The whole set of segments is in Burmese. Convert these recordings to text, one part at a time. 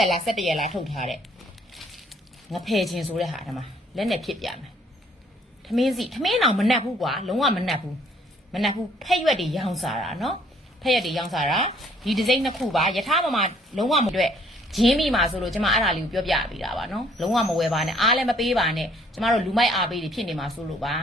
တက်လား17ရက်လားထုတ်ထားတဲ့ငဖယ်ချင်းဆိုတဲ့ဟာဒီမှာလက်နဲ့ဖြစ်ပြမယ်ထမင်းစီထမင်းအောင်မနှက်ဘူးကွာလုံးဝမနှက်ဘူးမနှက်ဘူးဖက်ရွက်တွေရောင်းစားတာနော်ဖက်ရွက်တွေရောင်းစားတာဒီဒီဇိန်းနှစ်ခုပါယထာမမလုံးဝမတွေ့ဂျင်းမိမှာဆိုလို့ကျမအဲ့ဒါလေးကိုပြောပြပေးတာပါနော်လုံးဝမဝယ်ပါနဲ့အားလည်းမပေးပါနဲ့ကျမတို့လူမိုက်အားပေးတွေဖြစ်နေမှာဆိုလို့ပါ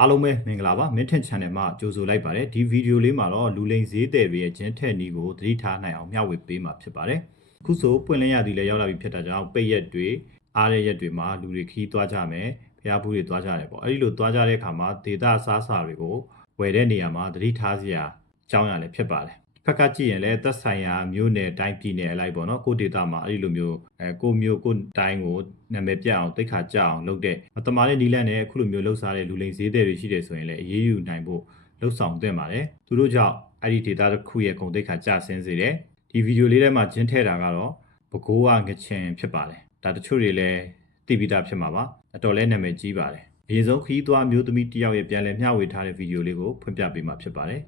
အားလုံးပဲမင်္ဂလာပါ Minton Channel မှာကြိုဆိုလိုက်ပါတယ်ဒီဗီဒီယိုလေးမှာတော့လူလိန်ဈေးတယ်တွေရဲ့ဂျင်းထက်နီးကိုသတိထားနိုင်အောင်မျှဝေပေးမှာဖြစ်ပါတယ်အခုဆိုပွင့်လင်းရသည်လည်းရောက်လာပြီဖြစ်တာကြောင့်ပိတ်ရက်တွေအားရရက်တွေမှာလူတွေခီးသွားကြမယ်ဖျားဘူးတွေသွားကြတယ်ပေါ့အဲ့ဒီလိုသွားကြတဲ့အခါမှာဒေတာစားစာတွေကိုဝယ်တဲ့နေရာမှာသတိထားစရာအကြောင်းအရာလည်းဖြစ်ပါတယ် ဖက်ကကြည့်ရင်လည်းသက်ဆိုင်ရာမြို့နယ်တိုင်းပြည်နယ်အလိုက်ပေါ့နော်ကိုဒေတာမှာအဲ့ဒီလိုမျိုးအဲကိုမျိုးကိုတိုင်းကိုနာမည်ပြအောင်တိတ်ခါကြအောင်လုပ်တဲ့မတမာတဲ့နီလန်နဲ့အခုလိုမျိုးလှုပ်ရှားတဲ့လူလိန်ဈေးတွေရှိတယ်ဆိုရင်လည်းအရေးယူနိုင်ဖို့လှုပ်ဆောင်သင့်ပါတယ်သူတို့ကြောင့်အဲ့ဒီဒေတာတစ်ခုရဲ့ဂုံတိတ်ခါကြဆင်းစေတယ်ဒီဗီဒီယိုလေးထဲမှာဂျင်းထဲတာကတော့ဘကိုးကငချင်ဖြစ်ပါတယ်ဒါတချို့တွေလည်းသိပြီးသားဖြစ်မှာပါအတော်လဲနာမည်ကြီးပါတယ်အရင်ဆုံးခီးသွားမျိုးသမီးတစ်ယောက်ရဲ့ပြန်လည်မျှဝေထားတဲ့ဗီဒီယိုလေးကိုဖွင့်ပြပေးမှာဖြစ်ပါတယ်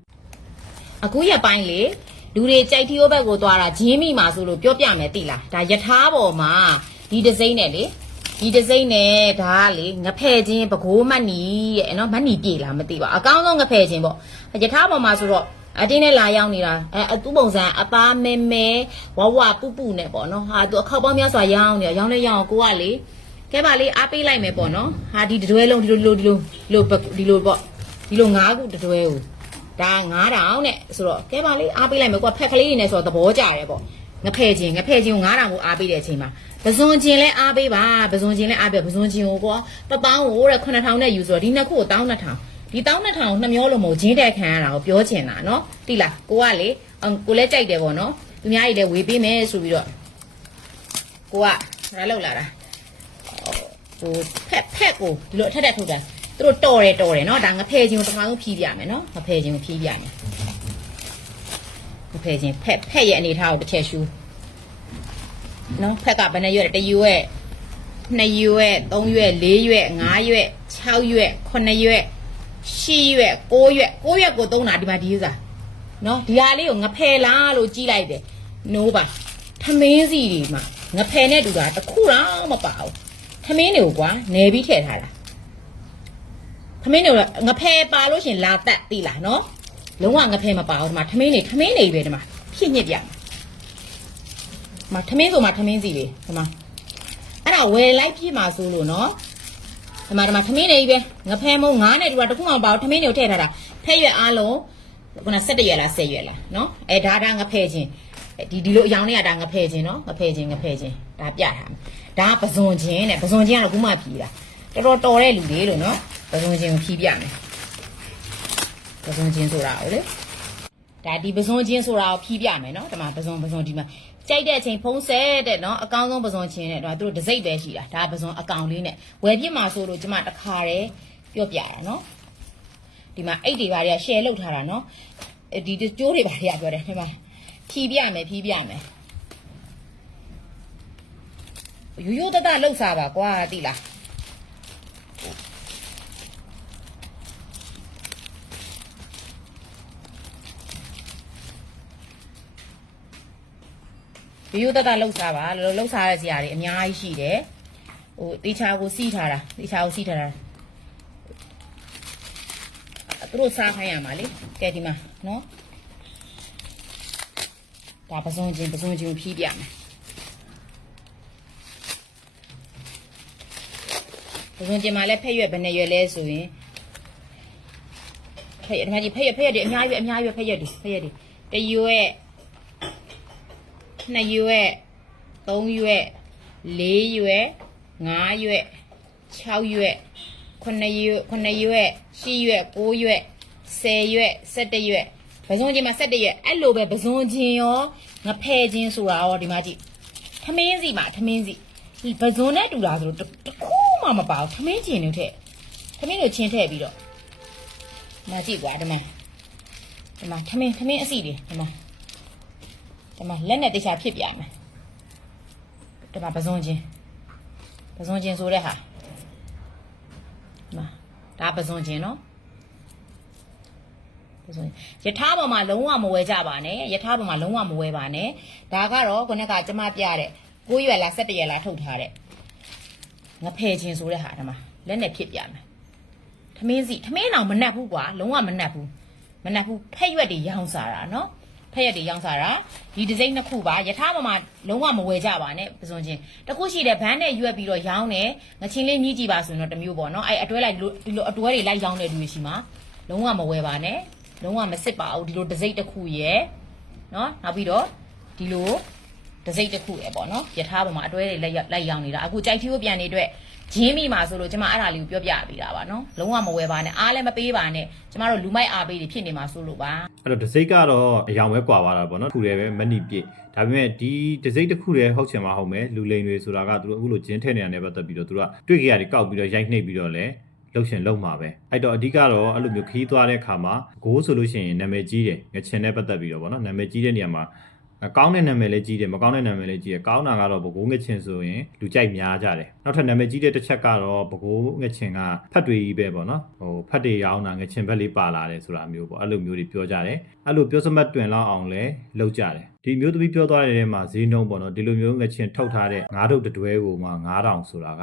အခုရက်ပိုင်းလေလူတွေကြိုက်ထီယိုဘက်ကိုသွားတာဂျင်းမိမှာဆိုလို့ပြောပြမယ်တိလားဒါယထာပေါ်မှာဒီဒီဇိန်းနဲ့လေဒီဒီဇိန်းနဲ့ဒါကလေငဖဲ့ချင်းပကိုးမတ်နီတဲ့နော်မတ်နီပြေလားမသိပါအကောင်းဆုံးငဖဲ့ချင်းပေါ့ယထာပေါ်မှာဆိုတော့အတင်းနဲ့လာရောက်နေတာအဲအတူပုံစံအသားမဲမဲဝဝပူပူနဲ့ပေါ့နော်ဟာသူအခောက်ပေါင်းများစွာရောင်းနေတာရောင်းလဲရောင်းကိုကလေကဲပါလေအားပေးလိုက်မယ်ပေါ့နော်ဟာဒီတတွဲလုံးဒီလိုဒီလိုဒီလိုဒီလိုပေါ့ဒီလို၅ခုတတွဲကို ဒါ9000နဲ့ဆိုတော့ကဲပါလေအားပေးလိုက်မယ်ကွာဖက်ကလေးတွေနဲ့ဆိုတော့သဘောကျတယ်ပေါ့ငဖဲ့ချင်းငဖဲ့ချင်းကို9000ကိုအားပေးတဲ့အချိန်မှာပဇွန်ချင်းလဲအားပေးပါပဇွန်ချင်းလဲအားပေးပဇွန်ချင်းကိုကွာတပေါင်းကိုတဲ့9000နဲ့ယူဆိုတော့ဒီနှစ်ခုကို12000ဒီ12000ကိုနှစ်မျောလို့မဟုတ်ဂျင်းတက်ခံရတာကိုပြောချင်တာနော်တိလားကိုကလေအောင်ကိုလဲကြိုက်တယ်ပေါ့နော်သူများကြီးလဲဝေပေးမယ်ဆိုပြီးတော့ကိုကဒါလောက်လာတာဟိုဖက်ဖက်ကိုဒီလိုအထက်ထက်ထုတ်တာ သူတို့တော်တယ်တော်တယ်နော်ဒါငဖဲ့ချင်းကိုတစ်ခါဆုံးဖြီးပြမယ်နော်ငဖဲ့ချင်းကိုဖြီးပြမယ်ဖဲချင်းဖက်ဖက်ရဲ့အနေထားကိုတစ်ချက်ရှူနော်ဖက်ကဘယ်နှရွက်လဲတစ်ရွက်နှစ်ရွက်သုံးရွက်လေးရွက်ငါးရွက်6ရွက်9ရွက်10ရွက်9ရွက်9ရွက်ကိုသုံးတာဒီမှာဒီဥစားနော်ဒီဟာလေးကိုငဖယ်လားလို့ကြီးလိုက်တယ်နိုးပါထမင်းစီဒီမှာငဖယ်နဲ့တူတာတစ်ခုတော့မပါဘူးထမင်းတွေကိုကွာနယ်ပြီးထည့်ထားတာထ မင်းတွေကငဖယ်ပါလို့ရှရင်လာတက်ပြီလားနော်လုံးဝငဖဲမပါဘူးဒီမှာထမင်းနေထမင်းနေပဲဒီမှာဖြစ်ညစ်ပြဒီမှာထမင်းဆိုမှထမင်းစီလေဒီမှာအဲ့ဒါဝယ်လိုက်ပြမှာဆိုလို့နော်ဒီမှာဒီမှာထမင်းနေပဲငဖဲမုံငါးနဲ့ဒီကတခုမှမပါဘူးထမင်းတွေကိုထည့်ထားတာဖဲ့ရွက်အားလုံးခုန17ရွက်လား10ရွက်လားနော်အဲဒါဒါငဖဲချင်းဒီဒီလိုအယောင်တွေကဒါငဖဲချင်းနော်ငဖဲချင်းငဖဲချင်းဒါပြထားမယ်ဒါကပဇွန်ချင်းနဲ့ပဇွန်ချင်းကတော့ခုမှဖြီးတာတော်တော်တော်တဲ့လူလေးလို့နော် ပဇွန်ချင်းကိုဖြီးပြမယ်ပဇွန်ချင်းဆိုတာကိုလေဒါဒီပဇွန်ချင်းဆိုတာကိုဖြီးပြမယ်နော်ဒီမှာပဇွန်ပဇွန်ဒီမှာကြိုက်တဲ့အချိန်ဖုံးဆက်တဲ့နော်အကောင်းဆုံးပဇွန်ချင်းနဲ့ဒါသူတို့ဒစိမ့်ပဲရှိတာဒါပဇွန်အကောင်လေးနဲ့ဝယ်ပြစ်မှာဆိုလို့ကျမတခါတည်းပြော့ပြတာနော်ဒီမှာအိတ်တွေပါတွေက share လုပ်ထားတာနော်အဲဒီကျိုးတွေပါတွေကပြောတယ်ဒီမှာဖြီးပြမယ်ဖြီးပြမယ်ရိုးရိုးတတလှုပ်စားပါကွာတိလား ဗီဒီယိုတက်တာလှုပ်စားပါလှုပ်လှုပ်စားတဲ့ဇာတ်တွေအများကြီးရှိတယ်ဟိုတေချာကိုစီးထားတာတေချာကိုစီးထားတာသူတို့စားခိုင်းရမှာလေကဲဒီမှာနော်ဒါပစုံချင်းပစုံချင်းဖြီးပြမယ်ပစုံချင်းမှာလည်းဖက်ရွက်ဘယ်နဲ့ရွက်လဲဆိုရင်ဖက်ရွက်ဒီမှာကြီးဖက်ရွက်ဖက်ရွက်တွေအများကြီးပဲအများကြီးပဲဖက်ရွက်တွေဖက်ရွက်တွေတရွက် 2ရွက်3ရွက်4ရွက်5ရွက်6ရွက်9ရွက်9ရွက်10ရွက်9ရွက်10ရွက်17ရွက်ပဇွန်ချင်းမှာ17ရွက်အဲ့လိုပဲပဇွန်ချင်းရောငဖဲချင်းဆိုတာရောဒီမှာကြည့်ထမင်းစီမှာထမင်းစီဒီပဇွန်နဲ့တူတာဆိုတော့တစ်ခုမှမပါဘူးထမင်းချင်းတွေထည့်ထမင်းတို့ချင်းထည့်ပြီးတော့ဒီမှာကြည့်ကွာဒီမှာဒီမှာထမင်းထမင်းအစီတွေဒီမှာ ဒီမှာလက်နဲ့တခြားဖြစ်ပြမယ်ဒီမှာပဇွန်ချင်းပဇွန်ချင်းဆိုတဲ့ဟာဒီမှာဒါပစွန်ချင်းနော်ပစွန်ယထာပေါ်မှာလုံးဝမဝဲကြပါနဲ့ယထာပေါ်မှာလုံးဝမဝဲပါနဲ့ဒါကတော့ခုနကကျမပြတဲ့9ရွက်လား17ရွက်လားထုတ်ထားတဲ့ငဖယ်ချင်းဆိုတဲ့ဟာဒါမှာလက်နဲ့ဖြစ်ပြမယ်ထမင်းစီထမင်းအောင်မနှက်ဘူးကွာလုံးဝမနှက်ဘူးမနှက်ဘူးဖက်ရွက်တွေရောင်းစားတာနော် ဖက်ရွက်တွေရောင်းစားတာဒီဒီဇိန်းနှစ်ခုပါယထာပေါ်မှာလုံးဝမဝဲကြပါနဲ့ပစွန်ချင်းတစ်ခုရှိတယ်ဘန်းနဲ့ရွက်ပြီးတော့ရောင်းတယ်ငချင်းလေးမြည်ကြည့်ပါဆိုရင်တော့တစ်မျိုးပေါ့နော်အဲ့အတွဲလိုက်ဒီလိုအတွဲတွေလိုက်ရောင်းတဲ့လူတွေရှိမှာလုံးဝမဝဲပါနဲ့လုံးဝမစစ်ပါဘူးဒီလိုဒီဇိန်းတစ်ခုရယ်နော်နောက်ပြီးတော့ဒီလိုဒီဇိန်းတစ်ခုရယ်ပေါ့နော်ယထာပေါ်မှာအတွဲတွေလိုက်လိုက်ရောင်းနေတာအခုကြိုက်ဖြူပြန်နေအတွက် ဂျင်းမိမှာဆိုလို့ကျမအဲ့ဒါလေးကိုပြောပြပေးတာပါနော်လုံးဝမဝဲပါနဲ့အားလည်းမပေးပါနဲ့ကျမတို့လူမိုက်အားပေးတွေဖြစ်နေမှာဆိုလို့ပါအဲ့တော့ဒစိတ်ကတော့အယောင်ပဲကွာသွားတာပေါ့နော်ခုတည်းပဲမနိပြည့်ဒါပေမဲ့ဒီဒစိတ်တစ်ခုတည်းဟုတ်ချင်မှာဟုတ်မယ်လူလိန်တွေဆိုတာကသူတို့အခုလိုဂျင်းထဲနေတာနဲ့ပတ်သက်ပြီးတော့သူတို့ကတွေ့ကြရတယ်ကောက်ပြီးတော့ရိုက်နှိပ်ပြီးတော့လဲလှုပ်ရှင်လှုပ်မှာပဲအဲ့တော့အဓိကတော့အဲ့လိုမျိုးခီးသွားတဲ့ခါမှာဂိုးဆိုလို့ရှိရင်နာမည်ကြီးတယ်ငချင်နဲ့ပတ်သက်ပြီးတော့ဗောနော်နာမည်ကြီးတဲ့နေရာမှာ အကောင်းတဲ့နာမည်လည်းကြီးတယ်မကောင်းတဲ့နာမည်လည်းကြီးတယ်ကောင်းတာကတော့ဘကိုးငချင်ဆိုရင်လူကြိုက်များကြတယ်နောက်ထပ်နာမည်ကြီးတဲ့တစ်ချက်ကတော့ဘကိုးငချင်ကဖတ်တွေကြီးပဲပေါ့နော်ဟိုဖတ်တွေရောင်းတာငချင်ဘက်လေးပါလာတယ်ဆိုတာမျိုးပေါ့အဲ့လိုမျိုးတွေပြောကြတယ်အဲ့လိုပြောစမှတ်တွင်လောက်အောင်လဲလုပ်ကြတယ်ဒီမျိုးသမီးပြောသွားတဲ့နေရာမှာဈေးနှုန်းပေါ့နော်ဒီလိုမျိုးငချင်ထုတ်ထားတဲ့ငါးထုတ်တစ်တွဲကိုမှ9000ဆိုတာက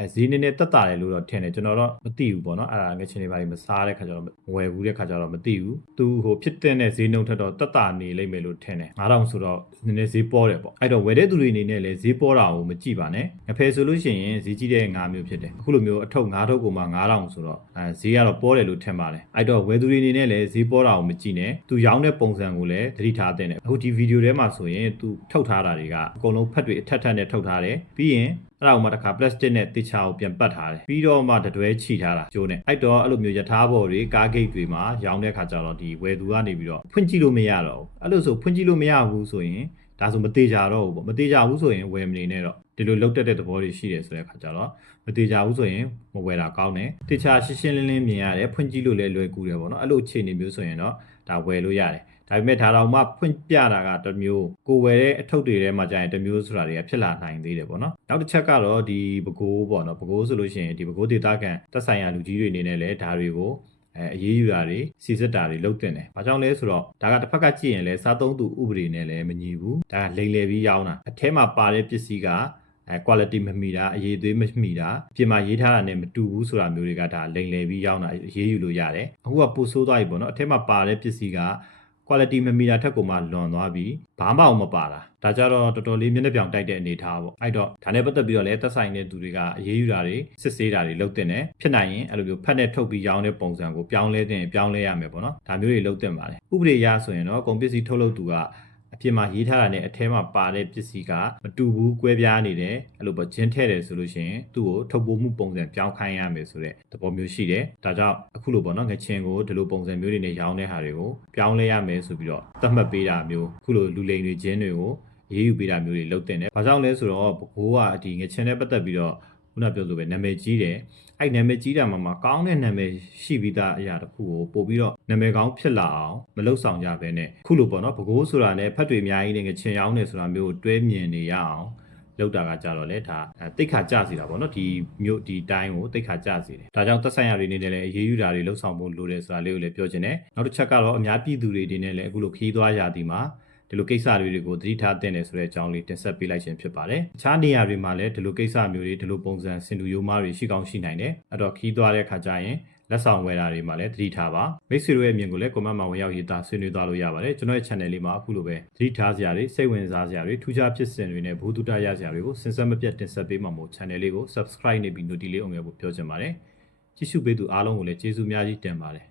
အဲဈေးနည်းနည်းတက်တာတယ်လို့တော့ထင်တယ်ကျွန်တော်တော့မသိဘူးပေါ့နော်အဲ့ဒါငချင်တွေပါမစားတဲ့ခါကျတော့မဝယ်ဘူးတဲ့ခါကျတော့မသိဘူးသူဟိုဖြစ်တဲ့ဈေးနှုန်းထက်တော့တက်တာနေလိမ့်မယ်လို့ထင်တယ်9000ဆိုတော့နည်းနည်းဈေးပေါ်တယ်ပေါ့အဲ့တော့ဝယ်တဲ့သူတွေအနေနဲ့လည်းဈေးပေါ်တာကိုမကြည့်ပါနဲ့အဖေဆိုလို့ရှိရင်ဈေးကြီးတဲ့ငါးမျိုးဖြစ်တယ်အခုလိုမျိုးအထုပ်ငါးထုပ်ကိုမှ9000ဆိုတော့အဲဈေးကတော့ပေါ်တယ်လို့ထင်ပါတယ်အဲ့တော့ဝယ်သူတွေအနေနဲ့လည်းဈေးပေါ်တာကိုမကြည့်နဲ့သူရောင်းတဲ့ပုံစံကိုလည်းသတိထားသင့်တယ်အခုဒီဗီဒီယိုထဲမှာဆိုရင်သူထုတ်ထားတာတွေကအကုန်လုံးဖက်တွေအထက်ထက်နဲ့ထုတ်ထားတယ်ပြီးရင် အဲ့ဒါကိုမှတစ်ခါ plastic နဲ့တေချာကိုပြန်ပတ်ထားတယ်ပြီးတော့မှတတွဲချိထားတာကျိုးနဲ့အဲ့တော့အဲ့လိုမျိုးယထာဘော်တွေကားဂိတ်တွေမှာရောင်းတဲ့ခါကျတော့ဒီဝယ်သူကနေပြီးတော့ဖွင့်ကြည့်လို့မရတော့ဘူးအဲ့လိုဆိုဖွင့်ကြည့်လို့မရဘူးဆိုရင်ဒါဆိုမသေးကြတော့ဘူးပေါ့မသေးကြဘူးဆိုရင်ဝယ်မနေနဲ့တော့ဒီလိုလောက်တက်တဲ့သဘောတွေရှိတယ်ဆိုတဲ့ခါကျတော့မသေးကြဘူးဆိုရင်မဝယ်တာကောင်းတယ်တေချာရှင်းရှင်းလင်းလင်းမြင်ရတယ်ဖွင့်ကြည့်လို့လည်းလွယ်ကူတယ်ပေါ့နော်အဲ့လိုအခြေအနေမျိုးဆိုရင်တော့ဒါဝယ်လို့ရတယ် ဒါပေမဲ့ဒါတော့မှဖွင့်ပြတာကတစ်မျိုးကိုဝယ်တဲ့အထုပ်တွေထဲမှာကြာရင်တစ်မျိုးဆိုတာတွေကဖြစ်လာနိုင်သေးတယ်ပေါ့နော်နောက်တစ်ချက်ကတော့ဒီပကိုးပေါ့နော်ပကိုးဆိုလို့ရှိရင်ဒီပကိုးဒေတာကန်တက်ဆိုင်ရာလူကြီးတွေအနေနဲ့လည်းဒါတွေကိုအဲအရေးယူတာတွေစီစစ်တာတွေလုပ်တင်တယ်။ဘာကြောင့်လဲဆိုတော့ဒါကတစ်ဖက်ကကြည့်ရင်လည်းစားသုံးသူဥပဒေနဲ့လည်းမညီဘူး။ဒါကလိမ်လည်ပြီးရောင်းတာ။အထဲမှာပါတဲ့ပစ္စည်းကအဲ quality မမီတာအရေးသွေးမမီတာပြင်မာရေးထားတာနဲ့မတူဘူးဆိုတာမျိုးတွေကဒါလိမ်လည်ပြီးရောင်းတာအရေးယူလို့ရတယ်။အခုကပိုဆိုးသွားပြီပေါ့နော်။အထဲမှာပါတဲ့ပစ္စည်းက quality မမီတာထက်ကိုမှလွန်သွားပြီးဘာမှမပါတာဒါကြတော့တော်တော်လေးမျက်နှာပြောင်တိုက်တဲ့အနေထားပေါ့အဲ့တော့ဒါနဲ့ပတ်သက်ပြီးတော့လည်းသက်ဆိုင်တဲ့သူတွေကအရေးယူတာတွေစစ်ဆေးတာတွေလုပ်တင်တယ်ဖြစ်နိုင်ရင်အဲ့လိုမျိုးဖက်နဲ့ထုတ်ပြီးရောင်းတဲ့ပုံစံကိုပြောင်းလဲတင်ပြောင်းလဲရမယ်ပေါ့နော်ဒါမျိုးတွေလုပ်တင်ပါတယ်ဥပဒေအရဆိုရင်တော့ကုန်ပစ္စည်းထုတ်လုပ်သူက အပြင်မှာရေးထားတာနဲ့အထဲမှာပါတဲ့ပစ္စည်းကမတူဘူးကွဲပြားနေတယ်အဲ့လိုပေါ့ဂျင်းထဲတယ်ဆိုလို့ရှိရင်သူ့ကိုထုတ်ပိုးမှုပုံစံပြောင်းခိုင်းရမယ်ဆိုတဲ့သဘောမျိုးရှိတယ်ဒါကြောင့်အခုလိုပေါ့နော်ငချင်းကိုဒီလိုပုံစံမျိုးတွေနဲ့ရောင်းတဲ့ဟာတွေကိုပြောင်းလဲရမယ်ဆိုပြီးတော့သတ်မှတ်ပေးတာမျိုးအခုလိုလူလိမ်တွေဂျင်းတွေကိုရေးယူပေးတာမျိုးတွေလုပ်တင်တယ်။ဘာကြောင့်လဲဆိုတော့ဘကိုးကဒီငချင်းနဲ့ပတ်သက်ပြီးတော့ ခုနပြောလိုပဲနာမည်ကြီးတယ်။အဲ့နာမည်ကြီးတာမှမှကောင်းတဲ့နာမည်ရှိပြီးသားအရာတစ်ခုကိုပို့ပြီးတော့နာမည်ကောင်းဖြစ်လာအောင်မလုပ်ဆောင်ကြဘဲနဲ့ခုလိုပေါ့နော်ဘကိုးဆိုတာနဲ့ဖတ်တွေအများကြီးနဲ့ငချင်းရောင်းနေဆိုတာမျိုးကိုတွဲမြင်နေရအောင်လောက်တာကကြတော့လေဒါတိတ်ခါကြစီတာပေါ့နော်ဒီမြို့ဒီတိုင်းကိုတိတ်ခါကြစီတယ်ဒါကြောင့်သက်ဆိုင်ရာတွေနေနဲ့လည်းအေးအေးယူတာတွေလှုပ်ဆောင်ဖို့လိုတယ်ဆိုတာလေးကိုလည်းပြောချင်တယ်နောက်တစ်ချက်ကတော့အများပြည်သူတွေဒီနဲ့လည်းအခုလိုခီးသွားရသည်မှာ ဒီလိုကိစ္စတွေတွေကိုသတိထားသင့်တယ်ဆိုတဲ့အကြောင်းလေးတင်ဆက်ပေးလိုက်ခြင်းဖြစ်ပါတယ်။အခြားနေရာတွေမှာလည်းဒီလိုကိစ္စမျိုးတွေဒီလိုပုံစံစင်တူရိုးမားတွေရှိကောင်းရှိနိုင်တယ်။အဲ့တော့ခီးသွားတဲ့ခါကျရင်လက်ဆောင်ဝယ်တာတွေမှာလည်းသတိထားပါမိတ်ဆွေတို့ရဲ့အမြင်ကိုလည်း comment မှာဝင်ရောက်ရေးသားဆွေးနွေးသွားလို့ရပါတယ်ကျွန်တော်ရဲ့ channel လေးမှာအခုလိုပဲသတိထားစရာတွေစိတ်ဝင်စားစရာတွေထူးခြားဖြစ်စဉ်တွေနဲ့ဘူတုတရစရာတွေကိုစင်စက်မပြတ်တင်ဆက်ပေးမှာမို့ channel လေးကို subscribe နေပြီး notification လေးအောင်ရဖို့ပြောချင်ပါတယ်ကြည့်ရှုပေးသူအားလုံးကိုလည်းကျေးဇူးများကြီးတင်ပါတယ်